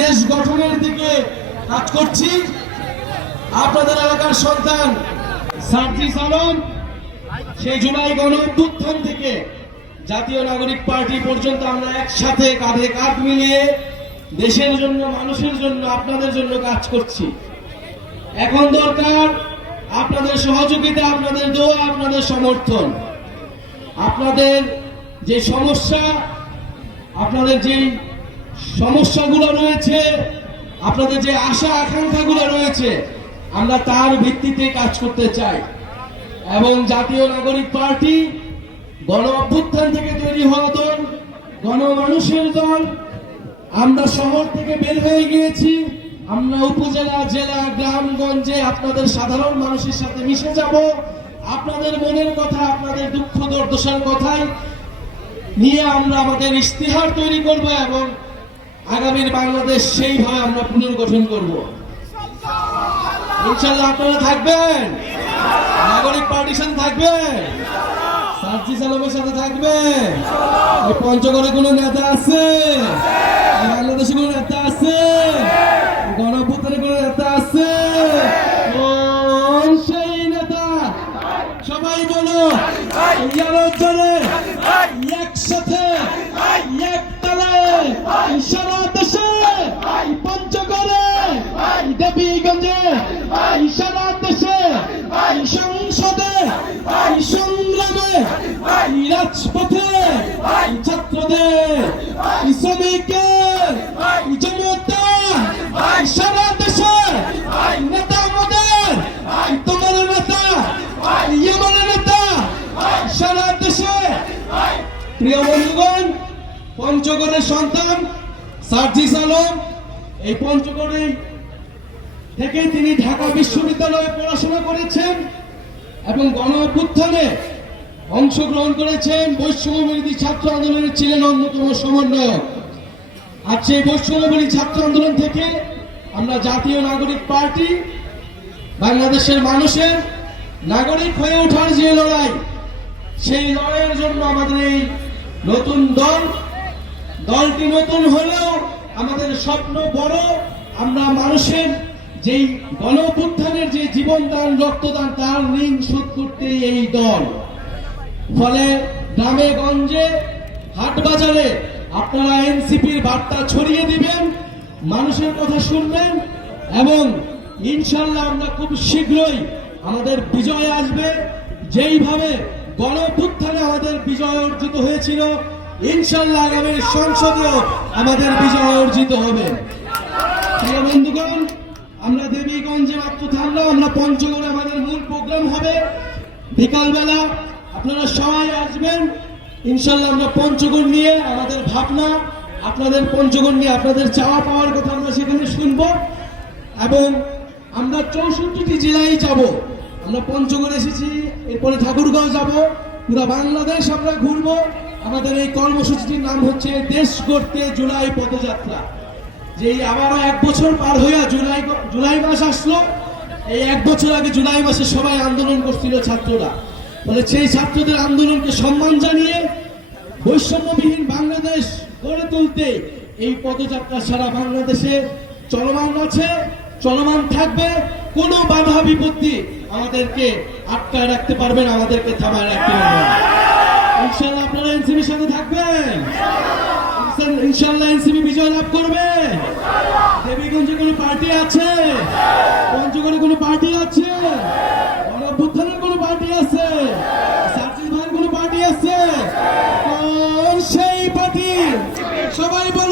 দেশ গঠনের দিকে কাজ করছি। আপনাদের এলাকার সন্তান সার্জিস আলম সেই জুলাই গণ অভ্যুত্থান থেকে জাতীয় নাগরিক পার্টি পর্যন্ত আমরা একসাথে কাঁধে কাঁধ মিলিয়ে দেশের জন্য, মানুষের জন্য, আপনাদের জন্য কাজ করছি। এখন দরকার আপনাদের সহযোগিতা, আপনাদের দোয়া, আপনাদের সমর্থন। আপনাদের যে সমস্যা, আপনাদের যে সমস্যাগুলো রয়েছে, আপনাদের যে আশা আকাঙ্ক্ষাগুলো রয়েছে, আমরা তার ভিত্তিতে কাজ করতে চাই। এবং জাতীয় নাগরিক পার্টি গণ অভ্যুত্থান থেকে তৈরি হওয়া দল, গণমানুষের দল। আমরা শহর থেকে বের হয়ে গিয়েছি, আমরা উপজেলা, জেলা, গ্রামগঞ্জে আপনাদের সাধারণ মানুষের সাথে মিশে যাব। আপনাদের মনের কথা, আপনাদের দুঃখ দুর্দশার কথাই নিয়ে আমরা আমাদের ইশতেহার তৈরি করব এবং আগামীর বাংলাদেশ সেইভাবে আমরা পুনর্গঠন করব। ইনশাআল্লাহ আপনারা থাকবেন, নাগরিক পার্টির সাথে থাকবেন, সার্জিস আলমের সাথে থাকবেন। এই পঞ্চগড়ে কোনো নেতা আছে? বাংলাদেশে কোনো নেতা আছে? গণ অভ্যুত্থানে কোনো নেতা আছে? কোন সেই নেতা? সবাই বলো একসাথে একতালে সারা দেশে, পঞ্চগড়ে, দেবীগঞ্জে, সারা দেশে, সংসদে, সংগ্রামে, রাজপথে, ছাত্রদের, শ্রমিকের, জনতা, সারা দেশে নেতা আমাদের, তোমার নেতা, আমার নেতা, সারা দেশে। প্রিয় বন্ধুগণ, পঞ্চগড়ের সন্তান সার্জিস আলম এই পঞ্চগড়ে থেকে তিনি ঢাকা বিশ্ববিদ্যালয়ে পড়াশোনা করেছেন এবং গণ অভ্যুত্থানে অংশগ্রহণ করেছেন। বৈষম্যবিরোধী ছাত্র আন্দোলনের ছিলেন অন্যতম সমন্বয়ক। আর সেই বৈষম্যবিরোধী ছাত্র আন্দোলন থেকে আমরা জাতীয় নাগরিক পার্টি, বাংলাদেশের মানুষের নাগরিক হয়ে ওঠার যে লড়াই, সেই লড়াইয়ের জন্য আমাদের এই নতুন দলটি নতুন হলেও আমাদের স্বপ্ন বড়। আমরা মানুষের যেই গণ অভ্যুত্থানের যে জীবনদান, রক্তদান, তার ঋণ শোধ করতে এই দল। ফলে গ্রামে গঞ্জে, হাট বাজারে আপনারা এনসিপির বার্তা ছড়িয়ে দিবেন, মানুষের কথা শুনবেন এবং ইনশাল্লাহ আমরা খুব শীঘ্রই আমাদের বিজয় আসবে। যেইভাবে গণ অভ্যুত্থানে আমাদের বিজয় অর্জিত হয়েছিল, ইনশাল্লাহ আগামী সংসদেও আমাদের বিজয় অর্জিত হবে। প্রিয় বন্ধুগণ, আমরা দেবীগঞ্জে মাত্র থামলাম, আমরা পঞ্চগড়ে আমাদের মূল প্রোগ্রাম হবে বিকালবেলা। আপনারা সবাই আসবেন ইনশাল্লাহ। আমরা পঞ্চগড় নিয়ে আমাদের ভাবনা, আপনাদের পঞ্চগড় নিয়ে আপনাদের চাওয়া পাওয়ার কথা আমরা সেখানে শুনবো এবং আমরা 64টি জেলায় যাব। আমরা পঞ্চগড় এসেছি, এরপরে ঠাকুরগাঁও যাব, পুরো বাংলাদেশ আমরা ঘুরবো। আমাদের এই কর্মসূচিটির নাম হচ্ছে দেশ গড়তে জুলাই পদযাত্রা। যে আবারও 1 বছর পার হইয়া জুলাই মাস আসলো। এই 1 বছর আগে জুলাই মাসে সবাই আন্দোলন করছিল ছাত্ররা। ফলে সেই ছাত্রদের আন্দোলনকে সম্মান জানিয়ে বৈষম্যবিহীন বাংলাদেশ গড়ে তুলতে এই পদযাত্রা সারা বাংলাদেশে চলমান আছে, চলমান থাকবে। কোনো বাধা বিপত্তি আমাদেরকে আটকায় রাখতে পারবেন, আমাদেরকে থামায় রাখতে পারবেন। ইনশাল্লাহ আপনারা এনসিপির সাথে থাকবেন, ইনশাল্লাহ এনসিপি বিজয় লাভ করবে। দেবীগঞ্জে কোনো পার্টি আছে? পঞ্চগড়ে কোনো পার্টি আছে? গণ অভ্যুত্থানের কোনো পার্টি আছে? সার্জিস ভাইয়ের কোনো পার্টি আছে? কোন সেই পার্টি? সবাই বল